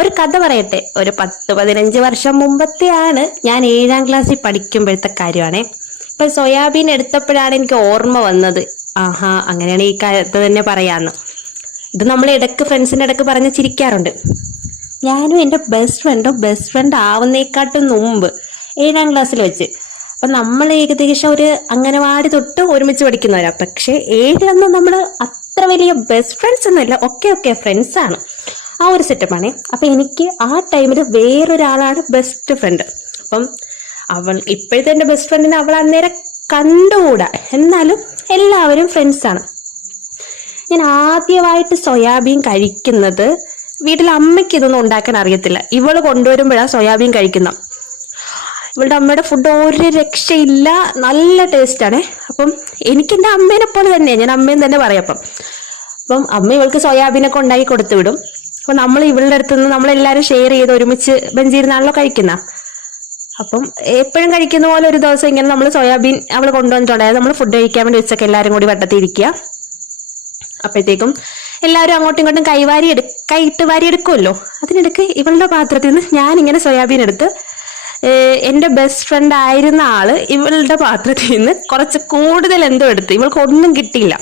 ഒരു കഥ പറയട്ടെ. ഒരു 10-15 വർഷം മുമ്പത്തെയാണ്, ഞാൻ 7ാം ക്ലാസ്സിൽ പഠിക്കുമ്പോഴത്തെ കാര്യമാണേ. ഇപ്പൊ സോയാബീൻ എടുത്തപ്പോഴാണ് എനിക്ക് ഓർമ്മ വന്നത്, ആഹാ അങ്ങനെയാണ് ഈ കഥ തന്നെ പറയാന്ന്. ഇത് നമ്മൾ ഇടക്ക് ഫ്രണ്ട്സിന്റെ ഇടക്ക് പറഞ്ഞ് ചിരിക്കാറുണ്ട്. ഞാനും എൻ്റെ ബെസ്റ്റ് ഫ്രണ്ട് ആവുന്നേക്കാട്ടും മുമ്പ് 7ാം ക്ലാസ്സിൽ വെച്ച്. അപ്പൊ നമ്മൾ ഏകദേശം ഒരു അംഗനവാടി തൊട്ട് ഒരുമിച്ച് പഠിക്കുന്നവരാ. പക്ഷെ 7 നമ്മൾ അത്ര വലിയ ബെസ്റ്റ് ഫ്രണ്ട്സ് ഒന്നുമില്ല, ഒക്കെ ഫ്രണ്ട്സ് ആണ്. ആ ഒരു സെറ്റപ്പാണേ. അപ്പൊ എനിക്ക് ആ ടൈമിൽ വേറൊരാളാണ് ബെസ്റ്റ് ഫ്രണ്ട്. അപ്പം ഇപ്പോഴത്തെ എൻ്റെ ബെസ്റ്റ് ഫ്രണ്ടിനെ അവൾ അന്നേരം കണ്ടുകൂടാ, എന്നാലും എല്ലാവരും ഫ്രണ്ട്സാണ്. ഞാൻ ആദ്യമായിട്ട് സോയാബീൻ കഴിക്കുന്നത്, വീട്ടിൽ അമ്മയ്ക്ക് ഇതൊന്നും ഉണ്ടാക്കാൻ അറിയത്തില്ല. ഇവള് കൊണ്ടുവരുമ്പോഴാണ് സോയാബീൻ കഴിക്കുന്ന. ഇവളുടെ അമ്മയുടെ ഫുഡ് ഒരു രക്ഷയില്ല, നല്ല ടേസ്റ്റാണ്. അപ്പം എനിക്ക് എൻ്റെ അമ്മേനെ പോലെ തന്നെയാണ്, ഞാൻ അമ്മയും തന്നെ പറയാം. അപ്പം അമ്മ ഇവൾക്ക് സോയാബീനൊക്കെ ഉണ്ടാക്കി കൊടുത്തു വിടും. അപ്പൊ നമ്മൾ ഇവളുടെ അടുത്തുനിന്ന് നമ്മളെല്ലാവരും ഷെയർ ചെയ്ത് ഒരുമിച്ച് ബെഞ്ചിരുന്നാണല്ലോ കഴിക്കുന്ന. അപ്പം എപ്പോഴും കഴിക്കുന്ന പോലെ ഒരു ദിവസം ഇങ്ങനെ നമ്മൾ സോയാബീൻ അവൾ കൊണ്ടുവന്നിട്ടുണ്ടായത്, നമ്മൾ ഫുഡ് കഴിക്കാൻ വേണ്ടി വെച്ചൊക്കെ എല്ലാവരും കൂടി വട്ടത്തിരിക്കുക. അപ്പോഴത്തേക്കും എല്ലാവരും അങ്ങോട്ടും ഇങ്ങോട്ടും കൈയിട്ട് വാരി എടുക്കുമല്ലോ. അതിനിടയ്ക്ക് ഇവളുടെ പാത്രത്തിൽ നിന്ന് ഞാനിങ്ങനെ സോയാബീൻ എടുത്ത്, എൻ്റെ ബെസ്റ്റ് ഫ്രണ്ട് ആയിരുന്ന ആള് ഇവളുടെ പാത്രത്തിൽ നിന്ന് കുറച്ച് കൂടുതൽ എന്തോ എടുത്ത്. ഇവൾക്ക് ഒന്നും കിട്ടിയില്ല.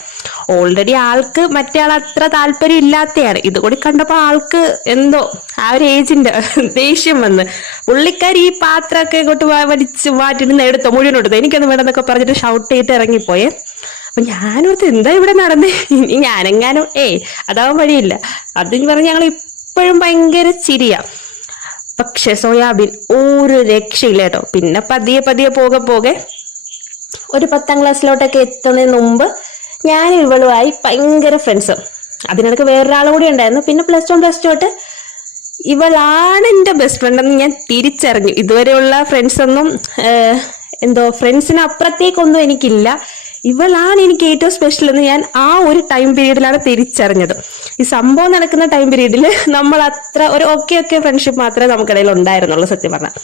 ഓൾറെഡി ആൾക്ക് മറ്റേ ആൾ അത്ര താല്പര്യം ഇല്ലാത്തയാണ്. ഇതുകൂടി കണ്ടപ്പോൾ ആൾക്ക് എന്തോ ആ ഒരു ഏജിന്റെ ദേഷ്യം വന്ന് പുള്ളിക്കാരി ഈ പാത്രമൊക്കെ ഇങ്ങോട്ട് വലിച്ച് മാറ്റിട്ട് എടുത്തോ, മുഴുവൻ എടുത്തോ, എനിക്കൊന്നും വേണമെന്നൊക്കെ പറഞ്ഞിട്ട് ഷൗട്ട് ചെയ്തിട്ട് ഇറങ്ങിപ്പോയേ. അപ്പൊ ഞാനോർത്ത് എന്താ ഇവിടെ നടന്നേ, ഇനി ഞാനെങ്ങാനും അതാവാൻ വഴിയില്ല. അതിന് പറഞ്ഞ് ഞങ്ങൾ ഇപ്പോഴും ഭയങ്കര ചിരിയാ. പക്ഷെ സോയാബീൻ ഒരു രക്ഷയില്ല കേട്ടോ. പിന്നെ പതിയെ പോകെ ഒരു 10ാം ക്ലാസ്സിലോട്ടൊക്കെ എത്തുന്നതിന് മുമ്പ് ഞാൻ ഇവളുമായി ഭയങ്കര ഫ്രണ്ട്സ്. അതിനിടയ്ക്ക് വേറൊരാളും കൂടി ഉണ്ടായിരുന്നു. പിന്നെ +1 +2 ഇവളാണ് എൻ്റെ ബെസ്റ്റ് ഫ്രണ്ട് എന്ന് ഞാൻ തിരിച്ചറിഞ്ഞു. ഇതുവരെയുള്ള ഫ്രണ്ട്സ് ഒന്നും ഫ്രണ്ട്സിന് അപ്പുറത്തേക്കൊന്നും എനിക്കില്ല, ഇവളാണ് എനിക്ക് ഏറ്റവും സ്പെഷ്യൽ എന്ന് ഞാൻ ആ ഒരു ടൈം പീരീഡിലാണ് തിരിച്ചറിഞ്ഞത്. ഈ സംഭവം നടക്കുന്ന ടൈം പീരീഡിൽ നമ്മൾ അത്ര ഒരു ഒക്കെ ഫ്രണ്ട്ഷിപ്പ് മാത്രമേ നമുക്കിടയിൽ ഉണ്ടായിരുന്നുള്ളൂ സത്യം പറഞ്ഞാൽ.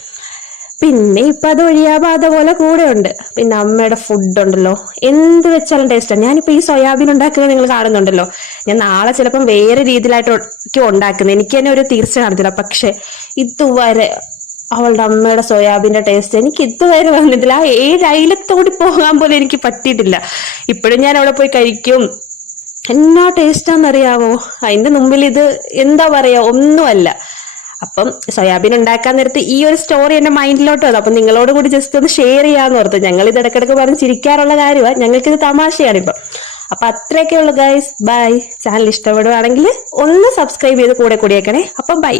പിന്നെ ഇപ്പൊ അത് ഒഴിയാതെ പോലെ കൂടെ ഉണ്ട്. പിന്നെ അമ്മയുടെ ഫുഡ് ഉണ്ടല്ലോ, എന്ത് വെച്ചാലും ടേസ്റ്റാണ്. ഞാനിപ്പോ ഈ സോയാബീൻ ഉണ്ടാക്കുന്നത് നിങ്ങൾ കാണുന്നുണ്ടല്ലോ, ഞാൻ നാളെ ചിലപ്പം വേറെ രീതിയിലായിട്ടൊക്കെ ഉണ്ടാക്കുന്നത്, എനിക്ക് തന്നെ ഒരു തീർച്ച കാണത്തില്ല. പക്ഷെ ഇതുവരെ അവളുടെ അമ്മയുടെ സോയാബീന്റെ ടേസ്റ്റ് എനിക്ക് ഇതുവരെ വന്നിട്ടില്ല. ആ 7 അയലത്തോടി പോകാൻ പോലും എനിക്ക് പറ്റിയിട്ടില്ല. ഇപ്പോഴും ഞാൻ അവിടെ പോയി കഴിക്കും. എന്നാ ടേസ്റ്റാന്നറിയാവോ. അതിന്റെ മുമ്പിൽ ഇത് എന്താ പറയാ, ഒന്നുമല്ല. അപ്പം സോയാബീൻ ഉണ്ടാക്കാൻ നേരത്ത് ഈ ഒരു സ്റ്റോറി എന്റെ മൈൻഡിലോട്ട് വന്നു. അപ്പൊ നിങ്ങളോട് കൂടി ജസ്റ്റ് ഒന്ന് ഷെയർ ചെയ്യാന്ന് ഓർത്തു. ഞങ്ങൾ ഇത് ഇടക്കിടക്ക് പറഞ്ഞ് ചിരിക്കാറുള്ള കാര്യമാണ്, ഞങ്ങൾക്കിത് തമാശയാണ് ഇപ്പം. അപ്പൊ അത്രയൊക്കെ ഉള്ളു ഗൈസ്. ബൈ. ചാനൽ ഇഷ്ടപ്പെടുവാണെങ്കിൽ ഒന്ന് സബ്സ്ക്രൈബ് ചെയ്ത് കൂടിയേക്കണേ. അപ്പം ബൈ.